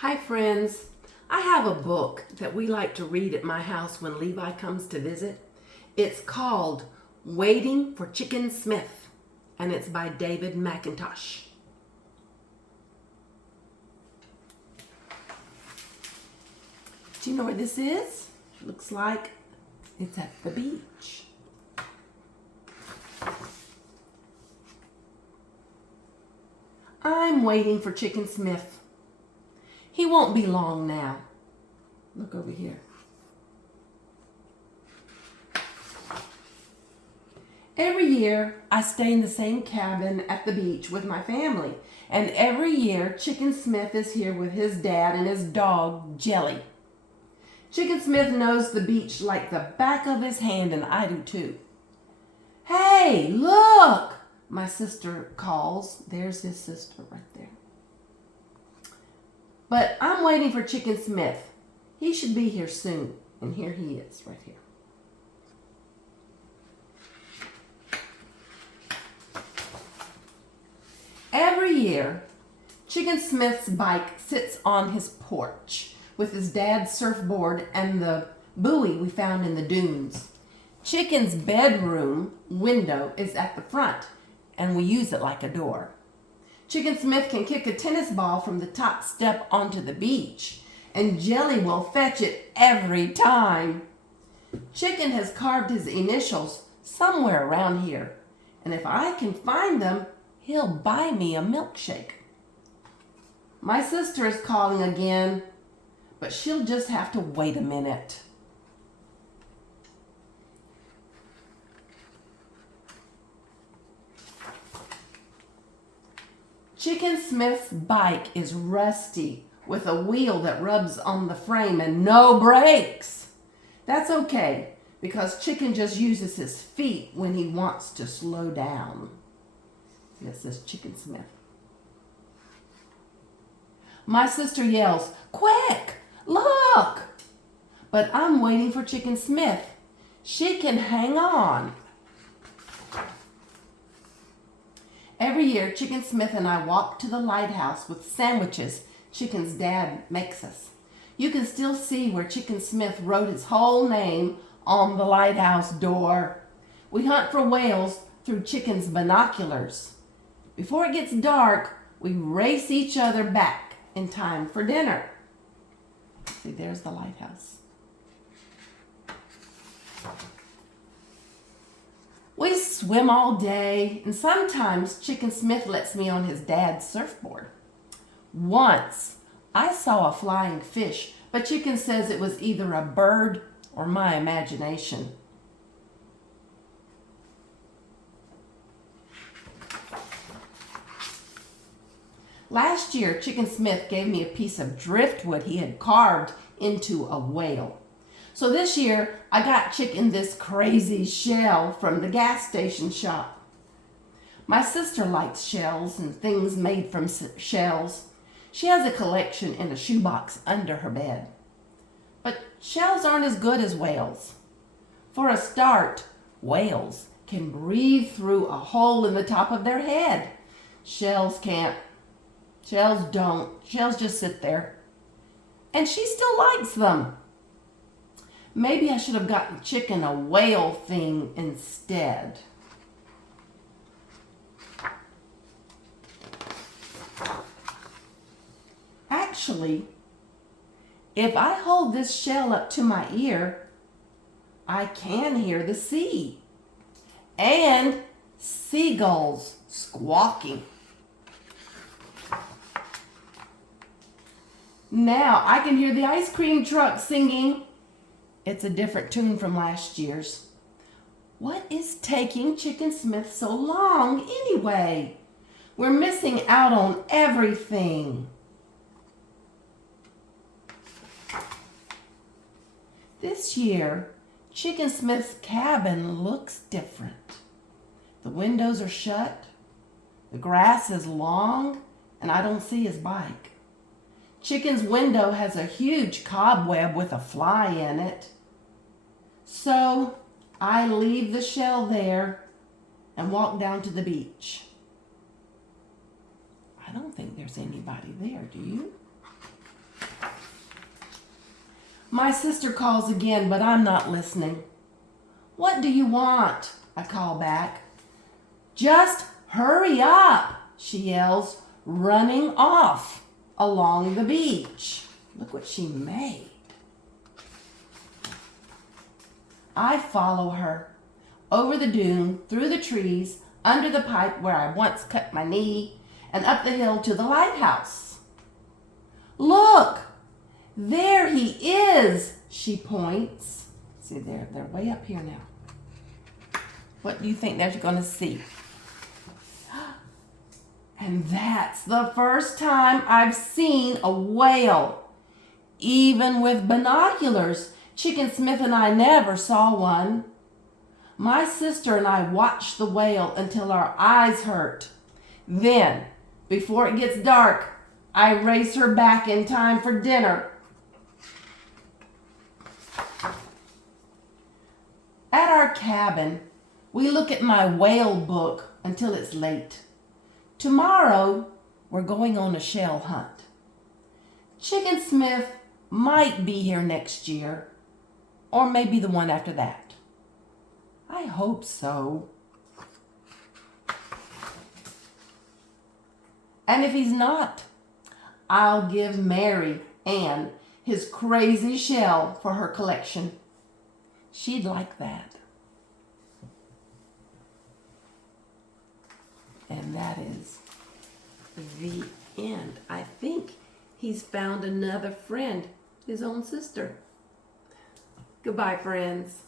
Hi friends, I have a book that we like to read at my house when Levi comes to visit. It's called Waiting for Chicken Smith, and it's by David McIntosh. Do you know where this is? Looks like it's at the beach. I'm waiting for Chicken Smith. He won't be long now. Look over here. Every year, I stay in the same cabin at the beach with my family. And every year, Chicken Smith is here with his dad and his dog, Jelly. Chicken Smith knows the beach like the back of his hand, and I do too. Hey, look! My sister calls. There's his sister right there. But I'm waiting for Chicken Smith. He should be here soon. And here he is, right here. Every year, Chicken Smith's bike sits on his porch with his dad's surfboard and the buoy we found in the dunes. Chicken's bedroom window is at the front, and we use it like a door. Chicken Smith can kick a tennis ball from the top step onto the beach, and Jelly will fetch it every time. Chicken has carved his initials somewhere around here, and if I can find them, he'll buy me a milkshake. My sister is calling again, but she'll just have to wait a minute. Chicken Smith's bike is rusty with a wheel that rubs on the frame and no brakes. That's okay because Chicken just uses his feet when he wants to slow down. This is Chicken Smith. My sister yells, "Quick, look!" But I'm waiting for Chicken Smith. She can hang on. Every year, Chicken Smith and I walk to the lighthouse with sandwiches Chicken's dad makes us. You can still see where Chicken Smith wrote his whole name on the lighthouse door. We hunt for whales through Chicken's binoculars. Before it gets dark, we race each other back in time for dinner. See, there's the lighthouse. We swim all day, and sometimes Chicken Smith lets me on his dad's surfboard. Once, I saw a flying fish, but Chicken says it was either a bird or my imagination. Last year, Chicken Smith gave me a piece of driftwood he had carved into a whale. So this year, I got Chicken this crazy shell from the gas station shop. My sister likes shells and things made from shells. She has a collection in a shoebox under her bed. But shells aren't as good as whales. For a start, whales can breathe through a hole in the top of their head. Shells can't. Shells don't. Shells just sit there. And she still likes them. Maybe I should have gotten Chicken a whale thing instead. Actually, if I hold this shell up to my ear, I can hear the sea and seagulls squawking. Now I can hear the ice cream truck singing. It's a different tune from last year's. What is taking Chicken Smith so long anyway? We're missing out on everything. This year, Chicken Smith's cabin looks different. The windows are shut, the grass is long, and I don't see his bike. Chicken's window has a huge cobweb with a fly in it. So I leave the shell there and walk down to the beach. I don't think there's anybody there, do you? My sister calls again, but I'm not listening. What do you want? I call back. Just hurry up, she yells, running off along the beach. Look what she made. I follow her over the dune, through the trees, under the pipe where I once cut my knee, and up the hill to the lighthouse. Look, there he is, she points. See, they're way up here now. What do you think they're going to see? And that's the first time I've seen a whale. Even with binoculars, Chicken Smith and I never saw one. My sister and I watched the whale until our eyes hurt. Then, before it gets dark, I race her back in time for dinner. At our cabin, we look at my whale book until it's late. Tomorrow, we're going on a shell hunt. Chicken Smith might be here next year, or maybe the one after that. I hope so. And if he's not, I'll give Mary Ann his crazy shell for her collection. She'd like that. And that is the end. I think he's found another friend, his own sister. Goodbye, friends.